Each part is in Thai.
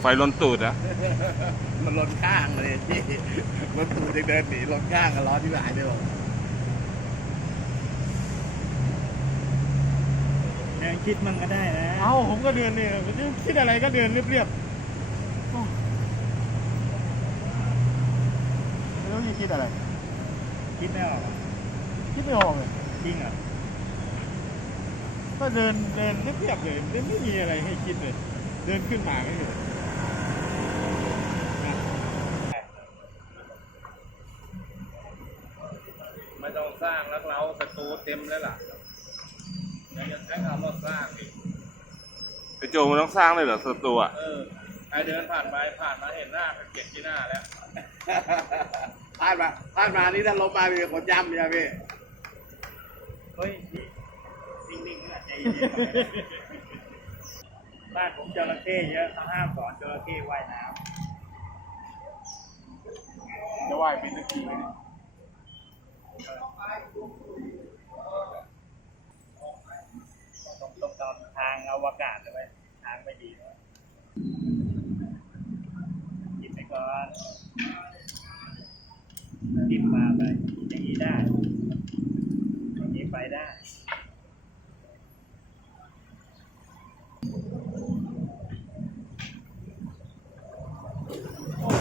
ไฟลนตูดอะมันลนข้างเลยพี่รถตูดจะเดินหนีลนข้างกับล้อที่หายไปหมดแนวคิดมันก็ได้นะเอ้าผมก็เดินเนี่ยผมจะคิดอะไรก็เดินเรียบๆโอ้ไม่รู้จะคิดอะไร คิดไม่ออกอะคิดไม่ออกเลยจริงเหรอก็เดินเดินเรียบๆเลยไม่ไม่มีอะไรให้คิดเลย เดินขึ้นมาไม่เห็น ไม่ต้อง สร้างแล้วเราสตูเต็มแล้วล่ะยังจะใช้คำว่าสร้างอีกไอโจมันต้องสร้างเลยเหรอสตูอะเออไอเดินผ่านไปผ่านมาเห็นหน้าก็เกลียดที่หน้าแล้วพลาดมาพลาดมานี่ถ้าลบมามีคนย่ำเนี่ยพี่เฮ้ยนี่นิ่งๆนะใจเย็นๆหน่อยบ้านผมจระเข้เยอะเขาห้ามสอนจระเข้ว่ายน้จะว่ายเป็นนาทีเลยำตรงตรงตอน ทางอวกาศเลยทางไม่ดีเลยกินไปก่อนดิบมาไปอย่างนี้ได้อย่างนี้ไปได้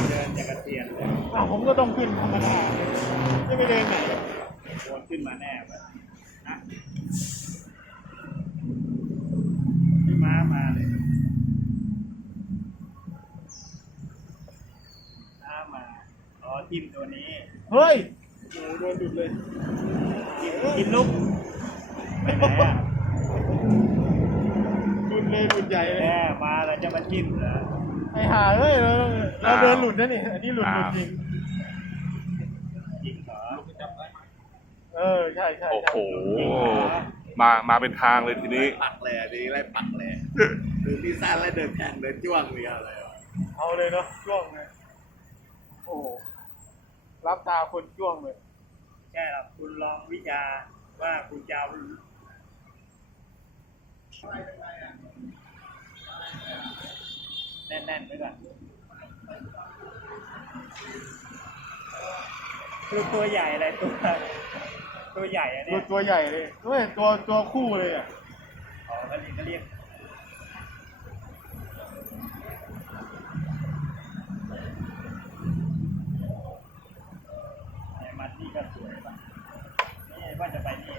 เดินจากกระเทียนเลยอ้าวผมก็ต้องขึ้นธรรมดาจะไปเดินไหนวนขึ้นมาแน่เลย อ๋อจิ้มตัวนี้เฮ้ยโอ้โหโดนดุดเลยกินกินลุกไปไหนอะดุดเลยดุดใหญ่เลยแม่มาแล้วจะมาจิ้มเหรอไอ้ห่าเฮ้ยเราเราเดินหลุดนะนี่อันนี้หลุดหลุดจริงจริงเหรอเออใช่ใช่โอ้ใช่โห มามาเป็นทางเลยทีนี้ ปักเลยอันนี้ไล่ปักเลยคือที่สั้นแล้วเดินแข่งเดินจ้วงมีอะไรวะเอาเลยเนาะช่วงเลยโอ้โห รับตาคนช่วงเลยใช่หรอกคุณลองวิชาว่าคุณจะเอาแน่นๆไว้ก่อนคือตัวใหญ่อะไรตัวตัวใหญ่อะตัเนี่วยตัวใหญ่เลยเฮ้ยตัวตัวคู่เลยอะ อ๋อก็เรียกก็เรียกไอ้มันนี่ก็สวยป่ะนี่ ว่าจะไปนี่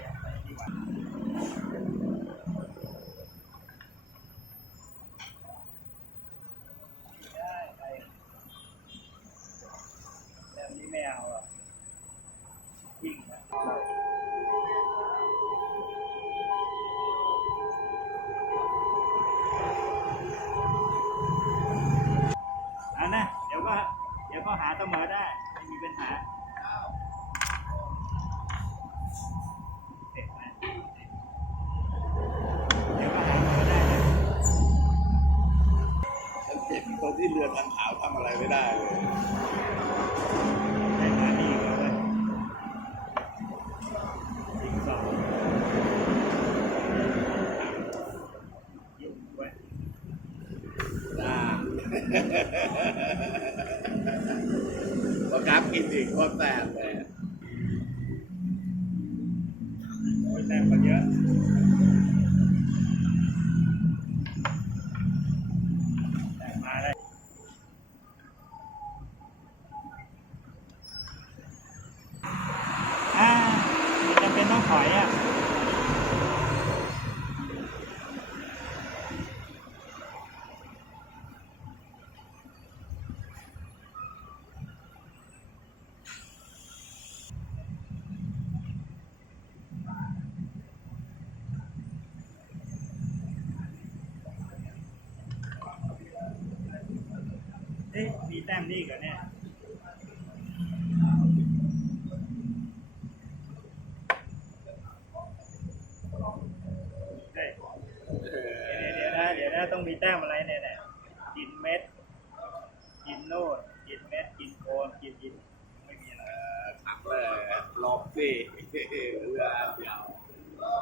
นะไปที่ ก็กราฟกินอีกโคตรแสบเลย โอ้ยแต้มก็เยอะแต่มาได้ อ่าจำเป็นต้องถอยอะ เอ๊ะมีแต้มนี่อีกันเนี่ย เฮ้ยเดี๋ยวนะเดี๋ยวนะต้อง มีแต้มอะไรเนี่ยแหละกินเม็ดกินโน่นกินเม็ดกินโคนกินกินไม่มีอะไรขับเลยลอบสิเรือเดียว เ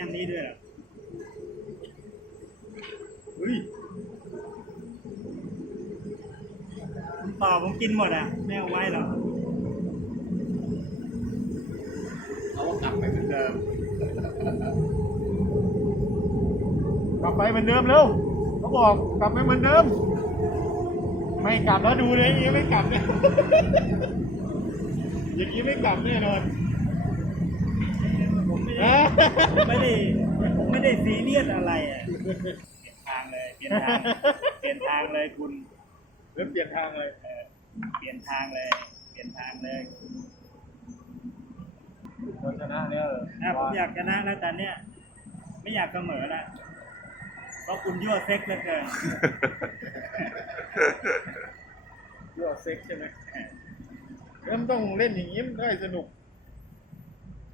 อันนี้ด้วยเหรอ เฮ้ย ผม ต่อผมกินหมดอะ ไม่เอาไว้หรอกเขาก็กลับไปเหมือนเดิม กลับไปเหมือนเดิมเร็วเขาบอกกลับไปเหมือนเดิม ไม่กลับแล้วดูเลยอย่างนี้ไม่กลับเนี่ย อย่างนี้ไม่กลับแน่นอนผมไม่ได้ผมไม่ได้ผมไม่ได้ซีเรียสอะไรอะ เปลี่ยนทางเลย เปลี่ยนทาง เปลี่ยนทางเลยคุณ เริ่มเปลี่ยนทางเลยเออเปลี่ยนทางเลย เปลี่ยนทางเลยคนชนะเนี่ยอะผมอยากชนะแล้วตอนเนี้ยไม่อยากเสมอละเพราะคุณยั่วเซ็กเหลือเกินยั่วเซ็กใช่ไหมแล้วมันต้องเล่นอย่างนี้มันได้สนุก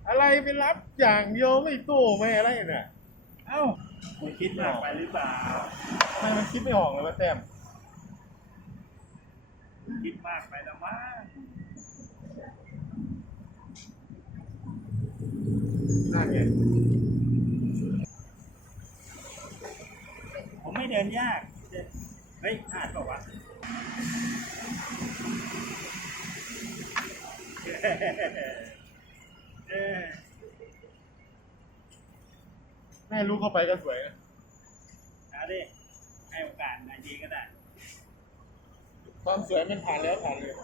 อะไรไปรับอย่างเดียวไม่โต้ไม่อะไรเนี่ยเอ้าคุณคิดมากไปหรือเปล่าทำไมมันคิดไม่ออกเลยว่าแต้ม คิดมากไปแล้วมั้งนั่นไงผมไม่เดินยาก เฮ้ยพลาดเปล่าวะแม่ลูกเข้าไปก็สวยนะเอาดิให้โอกาสนอยดีก็ได้ ความสวยมันผ่านแล้วผ่านเลย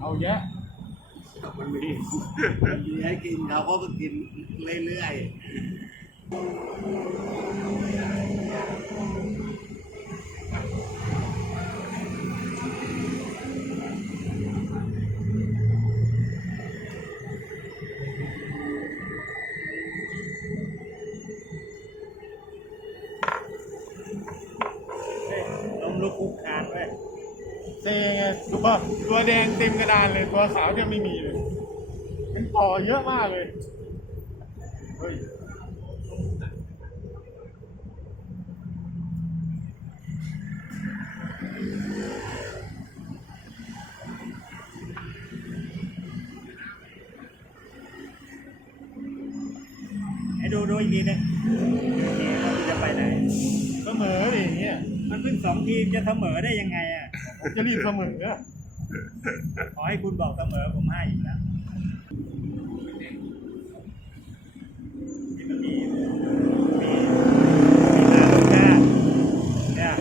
เอาเยอะมันมีมีให้กินเขาก็ไปกินเรื่อยๆ ตัวตัวแดงเต็มกระดานเลย ตัวขาวจะไม่มีเลยมันต่อเยอะมากเลย เฮ้ยให้ดูดูอีกทีหนึงนี่เราจะไปไหน เสมอดิอย่างเงี้ย มันเพิ่งสองทีมจะเสมอได้ยังไงอะ ผมจะรีบเสมออะ ขอให้คุณบอกเสมอผมให้อีกแล้วนี่มันมีมีมีนาลูกจ้าเนี่ย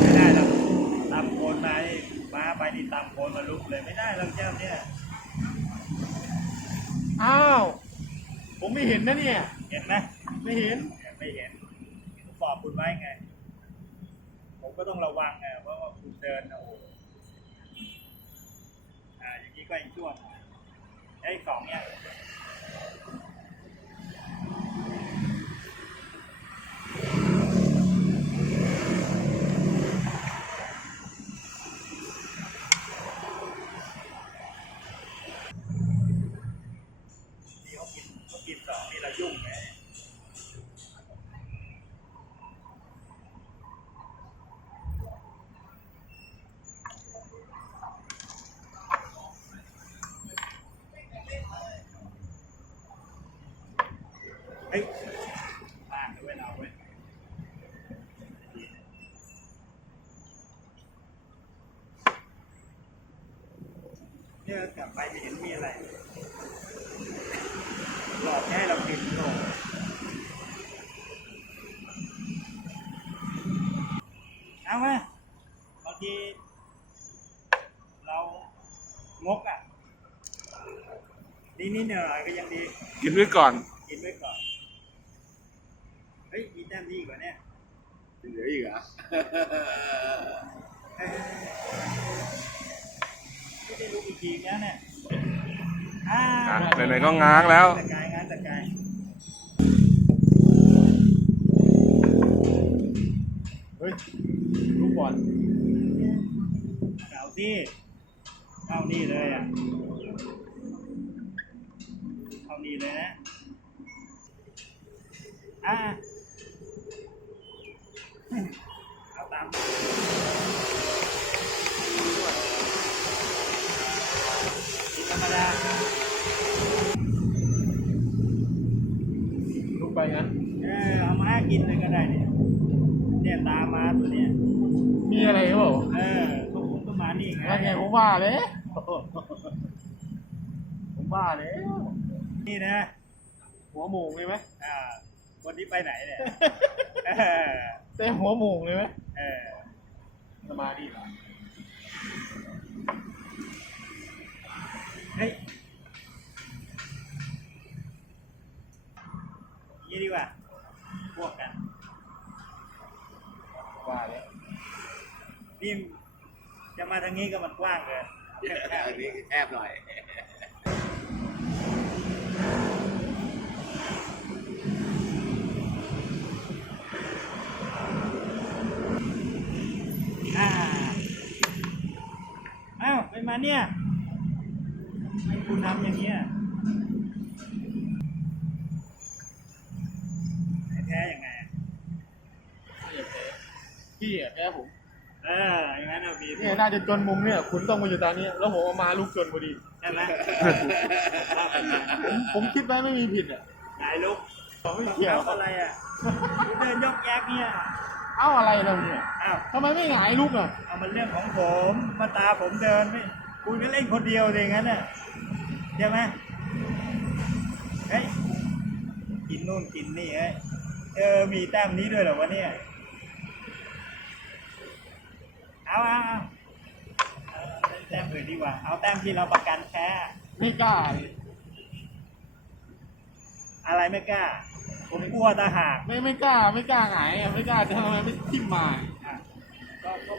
ไม่ได้หรอกตามโคนมานี่ม้าไปนี่ตามโคนมาลุกเลยไม่ได้หรอกเจ้าเนี่ยอ้าว ผมไม่เห็นนะเนี่ย เห็นไหมไม่เห็นผมบอกคุณไว้ไง ผมก็ต้องระวังไงเพราะว่าคุณเดินนะโอ้โหอ่าอย่างนี้ก็ยังชั่วหน่อยไอ้สองเนี่ย นี่เขากินเขากินสองนี่เรายุ่งไง เฮ้ยบ้านด้วยเราเว้ย เนี่ยกลับไปไม่เห็นมีอะไร หลอกให้เรากินโลเอาไหมบางที เรางกอะนิดนิดๆหน่อยๆก็ยังดี กินไว้ก่อนกินไว้ก่อน เฮ้ย มีแต้มดีกว่าเนี่ยๆเหลืออีกเหรอ เอ้ย ไม่ได้รู้อีกทีแล้วเนี่ยอ่าอะไหนๆก็ง้างแล้วตะกายงานตะกายเฮ้ยลูกบอลเก่าที่เข้านี่เลยอะเข้านี่เลยนะอ่า กินเลยก็ได้เนี่ยเนี่ยตามมาตัวเนี้ยมีอะไรหรือเปล่าเออพวกผมก็มานี่ไงแล้วไงผมว่าเลย ผมว่าเลยนี่นะ หัวหมูงเลยไหมอ่าวันนี้ไปไหนเนี่ยเออเต้หัวหมูงเลยไหมเออสมาธิเหรอเฮ้ยอยางนี่ดีกว่าพวกกัน ว่าเลย นี่จะมาทางนี้ก็มันกว้างเลยแคบอันนี้แคบหน่อยอ่าเอ้าไปมาเนี่ย ให้คุณทำอย่างเงี้ยให้แพ้ยังไงอะ พี่อะแพ้ผม เอออย่างนั้น เอามีเนี่ยน่าจะจนมุมเนี่ย คุณต้องมาอยู่ตอนนี้แล้วผมเอามาลูกจนพอดี ใช่ไหมผมผมคิดไว้ไม่มีผิดอะนายลุกผมไม่ต้องเกี่ยวทำอะไรอะคุณเดินยกแยกเนี่ยเอ้าอะไรเราเนี่ยอ้าวทำไมไม่หงายลูกอะเอามันเรื่องของผมมาตาผมเดินไม่คุณก็เล่นคนเดียวเองงั้นน่ะใช่ไหมเฮ้ยกินนู่นกินนี่เฮ้ยเออมีแต้มนี้ด้วยเหรอวะเนี่ย เอาเอาเอาเอา แต้มอื่นดีกว่า เอาแต้มที่เราประกันแพ้ไม่กล้าเลยอะไรไม่กล้า ผมกลัวตาหากไม่ไม่กล้า ไม่กล้าหงายอะไม่กล้าจะทำไมไม่ทิ่มมาอะก็ก็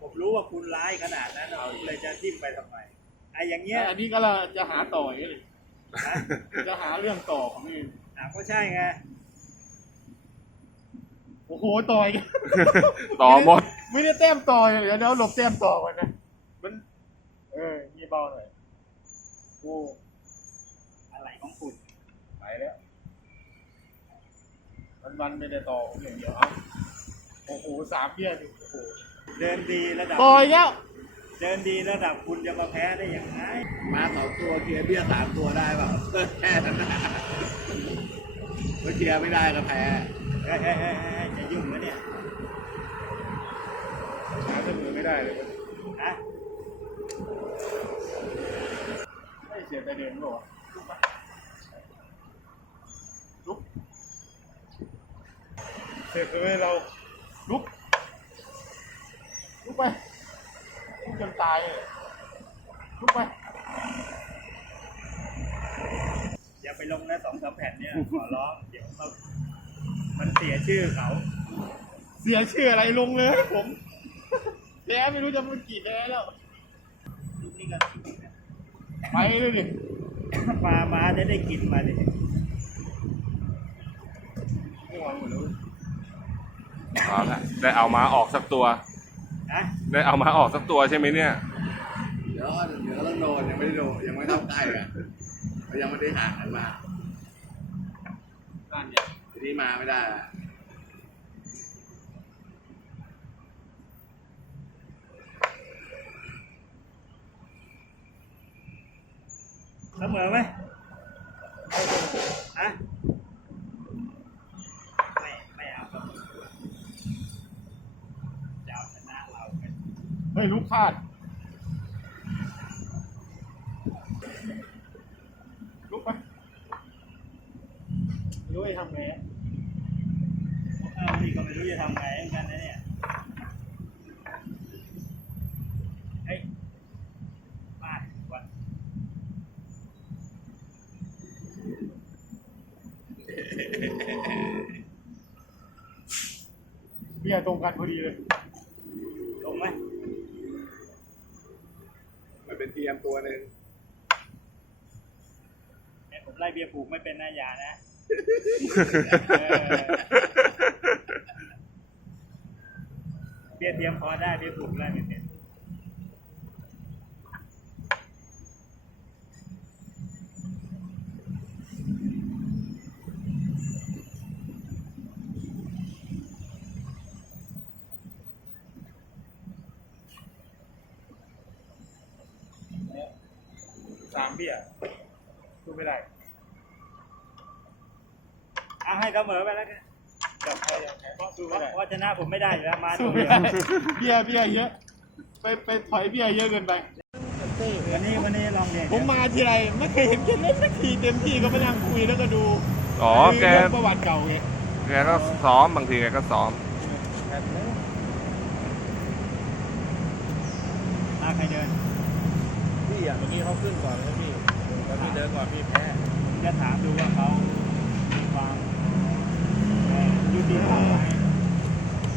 ผมรู้ว่าคุณร้ายขนาดนั้นเราเลยจะทิ่มไปทำไมไอ้อย่างเงี้ยอันนี้ก็เราจะหาต่ออยเลยนะจะหาเรื่องต่อของนี่อะก็ใช่ไงโอ้โหต่อย ต่อหมด ไม่ได้แต้มต่อยเดี๋ยวเดี๋ยวหลบแต้มต่อก่อนนะมันเออมีเบาหน่อยโอ้อะไรของคุณไปแล้ว วันวันๆไม่ได้ต่อผมอย่างเดียวเอาโอ้โหสามเบี้ยดิโอ้โหเดินดีระดับต่อยแล้ว เดินดีระดับคุณจะมาแพ้ได้ยังไงมาสองตัวเคลียร์เบี้ยสามตัวได้เปล่าแค่นั้นนะก็เคลียร์ไม่ได้ก็แพ้เฮ้ยเฮ้ยเฮ้ยเฮ้ยจะยุ่งนะเนี่ย หาเสมอไม่ได้เลย นะ ไม่ เสียแต่เดินหรอวะลุกมาลุกเสร็จเลยเราลุกลุกไปลุกจนตายเลยลุกไปอย่าไปลงนะสองสามแผ่นเนี่ยขอร้องเดี๋ยวเขามันเสียชื่อเขา เสียชื่ออะไรลงเลยผมแพ้ไม่รู้จะมันกี่แพ้แล้วลูกนี่ก็ ไปเลยดิปลามาจะได้กินมาดิไม่ไหวหมดแล้วเอาละได้เอามาออกสักตัว นะได้เอามาออกสักตัวใช่ไหมเนี่ย เดี๋ยวเดี๋ยวต้องโดนยังไม่ได้โดนยังไม่เข้าใกล้อะเขายังไม่ได้ห่างกันมานั่นเนี่ยทีนี้มาไม่ได้อะ เสมอไหมฮะไม่ไม่เอาเสมอจะเอาชนะเราเป็นเฮ้ยลุกพลาด ลุกไปไม่รู้จะทำไงอะเออพี่ก็ไม่รู้จะทำไงเหมือนกันนะเนี่ย เฮ้ย มาวัน เบี้ย ตรงกันพอดีเลยลงไหมมันเป็นเทียมตัวหนึ่งเนี่ยผมไล่เบียร์ผูกไม่เป็นหน้ายานะ เออเบียร์เตรียมพอได้เบียร์ผูกไล่ไม่เป็น สาม เบี้ยสู้ไม่ได้เอาให้เสมอไปแล้วกันแจับใครอย่างไหนเพราะสู้เพไม่ราะได้เพราะชนะผมไม่ได้อยู่แล้วมาสู้ตัวไม่เดียวได้เบียร์เบียร์เยอะ ไปไปถอยเบียร์เยอะเกินไป วันนี้วันนี้ลองเรียนผมมาทีไรไม่เคยเห็นแกเล่นสักทีเต็มที่ก็มานั่งคุยแล้วก็ดูอ๋อแกเรื่องประวัติเก่าไงแกก็ซ้อมบางทีแกก็ซ้อมตาใครเดิน พี่อะเมื่อกี้เขาขึ้นก่อนแล้วพี่ แล้วพี่เดินก่อนพี่แพ้ผมจะถามดูว่าเขามีความเอ่อยุติธรรมไหม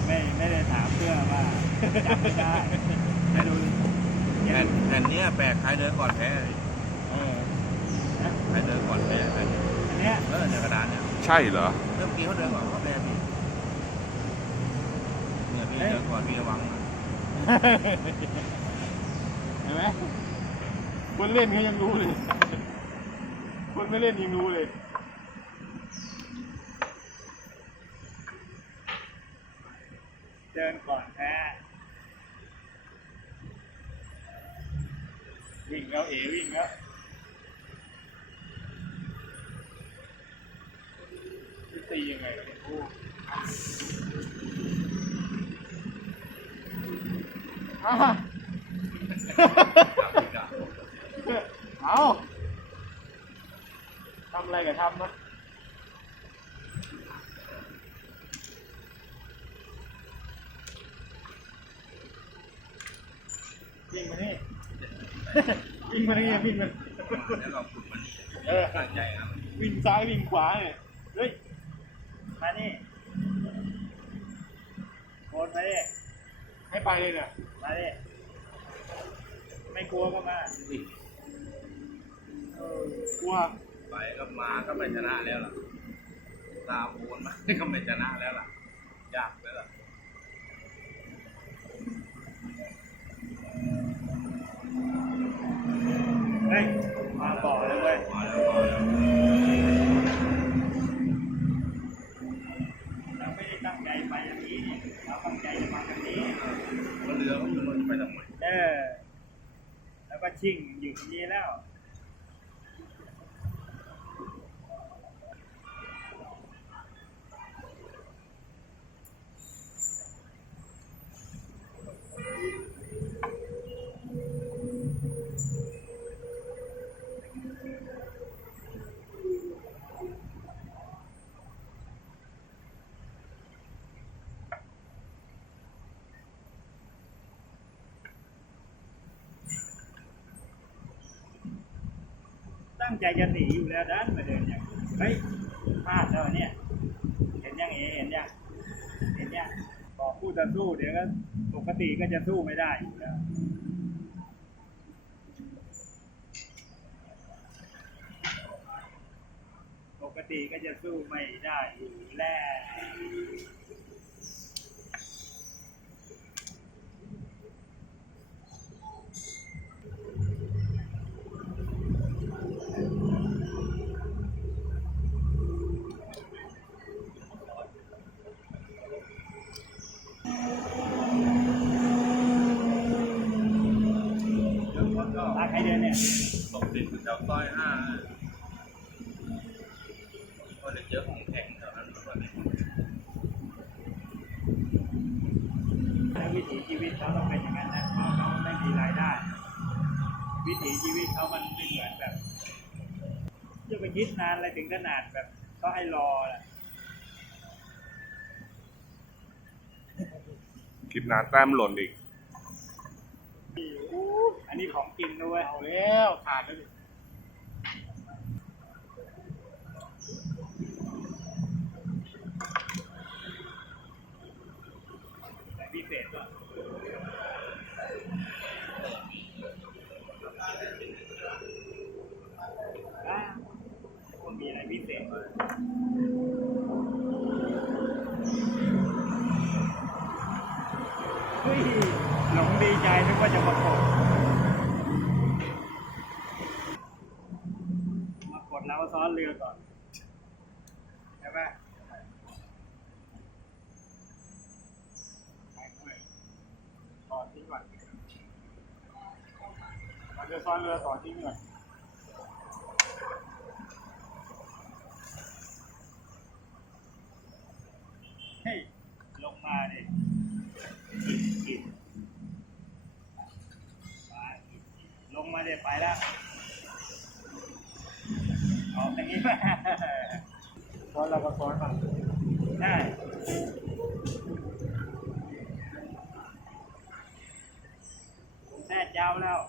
ไม่ไม่ได้ถามเพื่อว่าจำไม่ได้ไม่รู้แผ่นแผ่นเนี้ยแปลกใครเดินก่อนแพ้เออใครเดินก่อนแพ้แผ่นอันเนี้ยเออในกระดานเนี่ยใช่เหรอ เริ่มกี้เขาเดินก่อนเขาแพ้พี่เนี่ยพี่เดินก่อนพี่ระวังนะเห็นไหม คนเล่นเขายังรู้เลย คนไม่เล่นยังรู้เลยเดินก่อนแพ้วิ่งแล้วเอวิ่งแล้วจะตียังไงล่ะเนี่ยโอ้อะ เอาทำอะไรกับทำนะวิ่งมานี่วิ่งมานี่วิ่งมาแล้วเราขุดมันเออตั้งใจนะวิ่งซ้ายวิ่งขวาเนี่ยเฮ้ยมานี่โอนมาดิให้ไปเลยเนี่ยมาดิไม่กลัวก็มา กลัวไปก็มาก็ไม่ชนะแล้วล่ะ ตามโอนมาก็ไม่ชนะแล้วล่ะ ยากแล้วล่ะเฮ้ยมาบอกเลยเว้ยมาแล้วมาแล้วเราไม่ได้ตั้งใจไปอย่างนี้นี่เราตั้งใจจะมาทางนี้มันเรือเขาอยู่มันจะไปทำไมเออแล้วก็ชิ่งอยู่ตรงนี้แล้ว งใจจะหนีอยู่แล้วด้านมาเดินอย่างเฮ้ยพลาดแล้วเนี่ย เห็นยังเอเห็นยังเห็นยังบอกคู่จะสู้เดี๋ยวก็ปกติก็จะสู้ไม่ได้อยู่แล้วปกติก็จะสู้ไม่ได้อยู่แล้ว เรื่องรถก็ ตาใครเดินเนี่ย ตกติด แถวซอยห้าก็เลยเจอของแข็งแถวนั้นก็เลยแล้ววิถีชีวิตเขาต้องเป็นอย่างนั้นนะเพราะเขาไม่มีรายได้ วิถีชีวิตเขามันไม่เหมือนแบบจะไปคิดนานอะไรถึงขนาดแบบก็ให้รอแหละคิดนานแต้มหล่นอีก อันนี้ของกินด้วยเอาแล้วขาดแล้วดิ แต่พิเศษด้วยอ่ามันมีอะไรพิเศษเฮ้ยหลงดีใจนึก ว่าจะมากดมากดแล้วซ้อนเรือก่อน ใช่ไหมก่อนทิ้งก่อนมันจะซ้อนเรือต่อทิ้งก่อนกินกินไปลงมาเดี๋ยวไปแล้วออกอย่างนี้มา ซ้อนเราก็ซ้อนมา ใช่ผมแท้ยาวแล้ว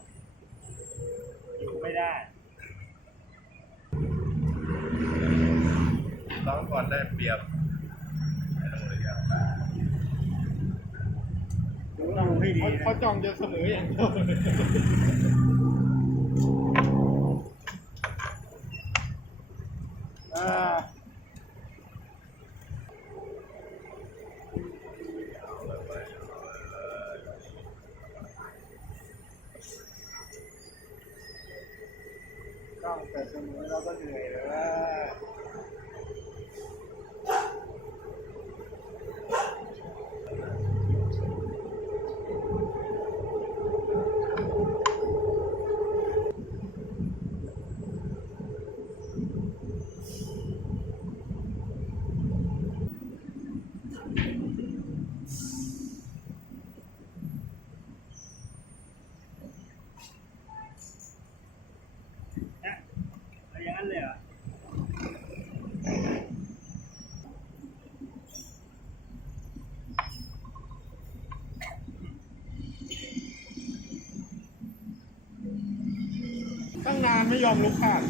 อยู่ไม่ได้ ร้อง ก่อนได้เปรียบไม่ต้องเลยอะดูเราให้ดีเขานะเขาจ้องจะเสมออย่างเดียวอ่าจ้องแต่เสมอเราก็เหนื่อยแล้วว่า นะเอาอย่างนั้นเลยเหรอ ตั้งนาน ไม่ยอมลุกขาด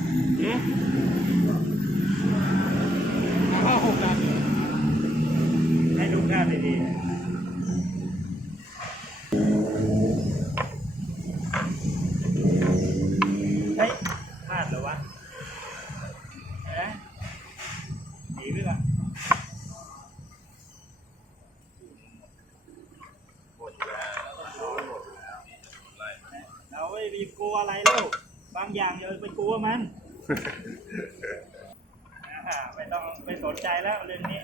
ห้าหกนาทีให้ลูกค้าดีๆเฮ้ยพลาดเหรอวะเอ๊ะหนีไปก่อนหมดแล้วหมดแล้วหมดไล่เราไม่มีกลัวอะไรแล้วบางอย่างอย่าไปกลัวมันอ่าไม่ต้องไม่สนใจแล้วเรื่องนี้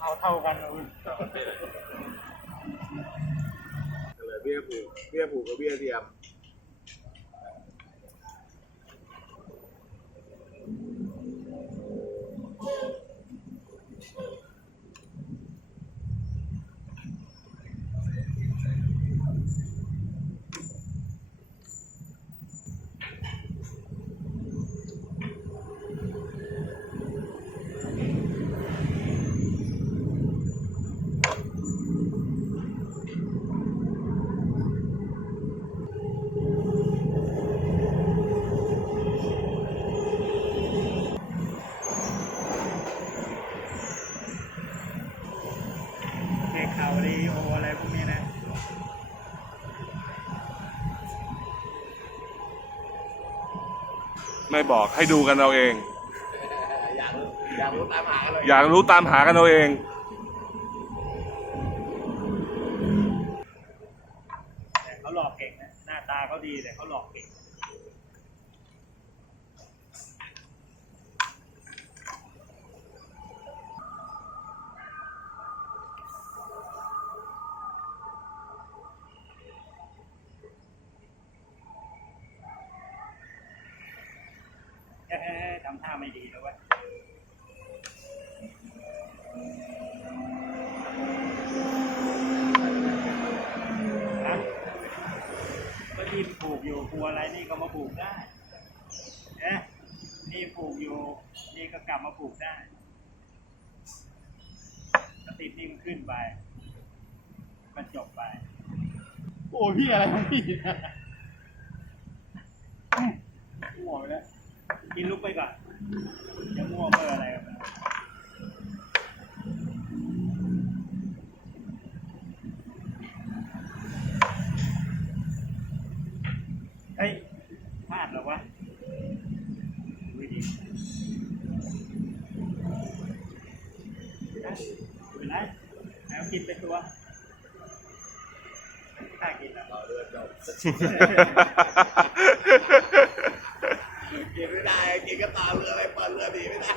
เอาเท่ากันนะคุณก็เลยเบี้ยผูกเบี้ยผูกกับเบี้ยเทียม เด็กข่าวเรดิโออะไรพวกนี้นะ ไม่บอกให้ดูกันเอาเองอยากรู้อยากรู้ตามหากันเลยอยากรู้ตามหากันเอาเอง แต่เขาหลอกเก่งนะ หน้าตาเขาดีแต่เขาหลอกเก่ง เอ๊ะทำท่า ไม่ดีนะเว้ยฮะก็ที่ปลูกอยู่ปลูกอะไรนี่ก็มาปลูกได้เอ๊ะนี่ปลูกอยู่ นี่ก็กลับมาปลูกได้ก็ติดนี่มันขึ้นไป มันจบไป โอ้ยพี่อะไรของพี่หัวไปแล้วกินลุกไปก่อน อย่ามั่วเบอร์อะไรกันนะเฮ้ยพลาดเหรอวะดูดินะดูนะแล้วกินไปตัวไม่กล้ากินอะต่อเรือจบกิน ไม่ได้กินก็ต่อเรืออะไรเปิดเรือหนีไม่ได้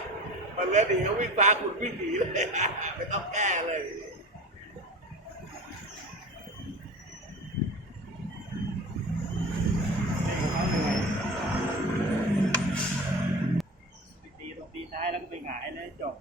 เปิดเรือหนีเขาวิ่งฟ้าคุณวิ่งหนีเลยไม่ต้องแก้เลยตีตรงตีท้ายแล้วก็ไปหงายเลยจบ